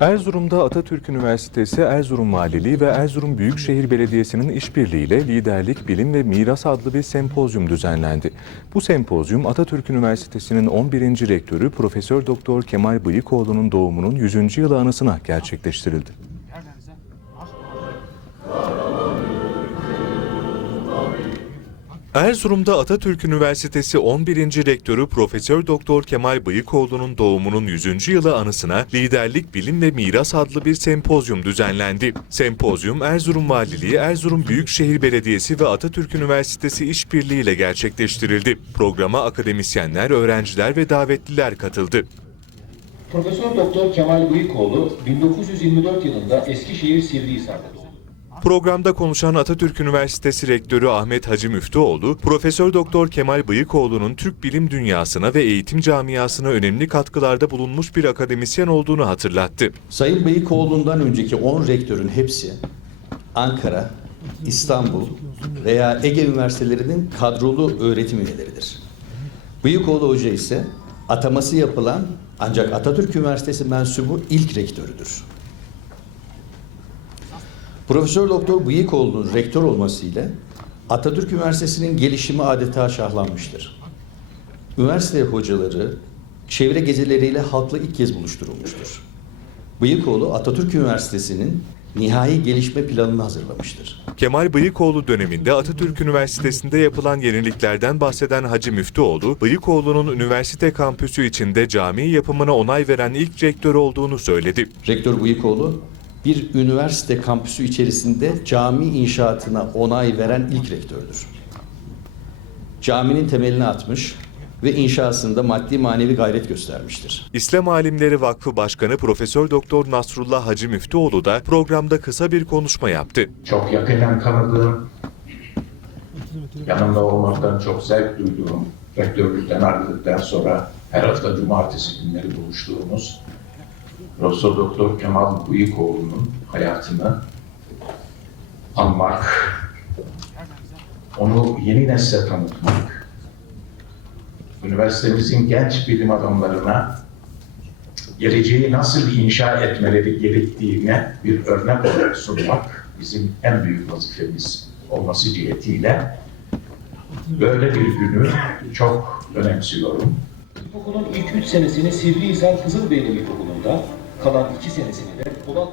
Erzurum'da Atatürk Üniversitesi, Erzurum Valiliği ve Erzurum Büyükşehir Belediyesi'nin işbirliğiyle Liderlik, Bilim ve Miras adlı bir sempozyum düzenlendi. Bu sempozyum Atatürk Üniversitesi'nin 11. rektörü Profesör Doktor Kemal Bıyıkoğlu'nun doğumunun 100. yılı anısına gerçekleştirildi. Erzurum'da Atatürk Üniversitesi 11. rektörü Profesör Doktor Kemal Bıyıkoğlu'nun doğumunun 100. yılı anısına Liderlik, Bilim ve Miras adlı bir sempozyum düzenlendi. Sempozyum Erzurum Valiliği, Erzurum Büyükşehir Belediyesi ve Atatürk Üniversitesi işbirliğiyle gerçekleştirildi. Programa akademisyenler, öğrenciler ve davetliler katıldı. Profesör Doktor Kemal Bıyıkoğlu 1924 yılında Eskişehir Sivrihisar'da doğdu. Programda konuşan Atatürk Üniversitesi Rektörü Ahmet Hacı Müftüoğlu, Profesör Doktor Kemal Bıyıkoğlu'nun Türk bilim dünyasına ve eğitim camiasına önemli katkılarda bulunmuş bir akademisyen olduğunu hatırlattı. Sayın Bıyıkoğlu'ndan önceki 10 rektörün hepsi Ankara, İstanbul veya Ege üniversitelerinin kadrolu öğretim üyeleridir. Bıyıkoğlu Hoca ise ataması yapılan ancak Atatürk Üniversitesi mensubu ilk rektörüdür. Profesör Doktor Bıyıkoğlu'nun rektör olmasıyla Atatürk Üniversitesi'nin gelişimi adeta şahlanmıştır. Üniversite hocaları çevre gezileriyle halkla ilk kez buluşturulmuştur. Bıyıkoğlu Atatürk Üniversitesi'nin nihai gelişme planını hazırlamıştır. Kemal Bıyıkoğlu döneminde Atatürk Üniversitesi'nde yapılan yeniliklerden bahseden Hacı Müftüoğlu, Bıyıkoğlu'nun üniversite kampüsü içinde cami yapımına onay veren ilk rektör olduğunu söyledi. Rektör Bıyıkoğlu bir üniversite kampüsü içerisinde cami inşaatına onay veren ilk rektördür. Caminin temelini atmış ve inşasında maddi manevi gayret göstermiştir. İslam Alimleri Vakfı Başkanı Profesör Doktor Nasrullah Hacı Müftüoğlu da programda kısa bir konuşma yaptı. çok yakından tanıdığım, yanımda olmaktan çok zevk duyduğum, rektörlükten ayrıldıktan sonra her hafta cumartesi günleri buluştuğumuz Profesör Doktor Kemal Bıyıkoğlu'nun hayatını anmak, onu yeni nesle tanıtmak, üniversitemizin genç bilim adamlarına geleceği nasıl inşa etmeleri gerektiğine bir örnek olarak sunmak bizim en büyük vazifemiz olması cihetiyle böyle bir günü çok önemsiyorum. İlkokulun ilk 3 senesini Sivrihisar Kızılbeyli İlkokulu'nda, kalan 2 senesini de Polatlı